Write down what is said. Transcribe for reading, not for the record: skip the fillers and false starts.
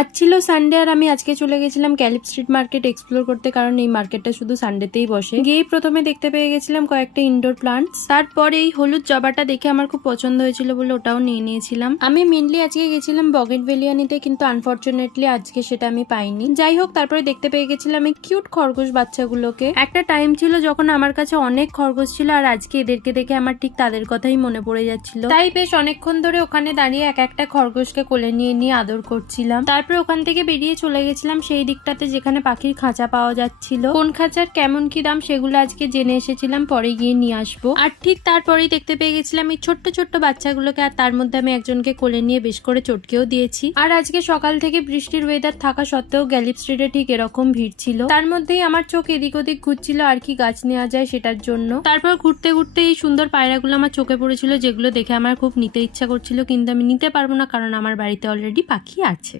আজ ছিল সানডে আর আমি আজকে চলে গেছিলাম ক্যালিপ স্ট্রিট মার্কেট এক্সপ্লোর করতে, কারণ এই মার্কেটটা শুধু সানডেতেই বসে। গিয়েই প্রথমে দেখতে পেয়ে গেছিলাম কয়েকটা ইনডোর প্লান্টস। তারপরে এই হলুদ জবাটা দেখে আমার খুব পছন্দ হয়েছিল বলে ওটাও নিয়ে নিয়েছিলাম। আমি মেনলি আজকে গেছিলাম বগেনভেলিয়া নিতে, কিন্তু আনফরচুনেটলি আজকে সেটা আমি পাইনি। যাই হোক, তারপরে দেখতে পেয়ে গেছিলাম এই কিউট খরগোশ বাচ্চাগুলোকে। একটা টাইম ছিল যখন আমার কাছে অনেক খরগোশ ছিল, আর আজকে এদেরকে দেখে আমার ঠিক তাদের কথাই মনে পড়ে যাচ্ছিল। তাই বেশ অনেকক্ষণ ধরে ওখানে দাঁড়িয়ে এক একটা খরগোশকে কোলে নিয়ে নিয়ে আদর করছিলাম। তারপরে ওখান থেকে বেরিয়ে চলে গেছিলাম সেই দিকটাতে যেখানে পাখির খাঁচা পাওয়া যাচ্ছিল। কোন খাঁচার কেমন কি দাম সেগুলো আজকে জেনে এসেছিলাম, পরে গিয়ে নিয়ে আসবো। আর ঠিক তারপরেই দেখতে পেয়ে গেছিলাম এই ছোট্ট ছোট্ট বাচ্চাগুলোকে, আর তার মধ্যে আমি একজনকে কোলে নিয়ে বেশ করে চটকেও দিয়েছি। আর আজকে সকাল থেকে বৃষ্টির ওয়েদার থাকা সত্ত্বেও গ্যালিপ স্ট্রিটে ঠিক এরকম ভিড় ছিল। তার মধ্যেই আমার চোখ এদিক ওদিক ঘুরছিল আর কি গাছ নেওয়া যায় সেটার জন্য। তারপর ঘুরতে ঘুরতে এই সুন্দর পায়রাগুলো আমার চোখে পড়েছিল, যেগুলো দেখে আমার খুব নিতে ইচ্ছা করছিল, কিন্তু আমি নিতে পারবো না কারণ আমার বাড়িতে অলরেডি পাখি আছে।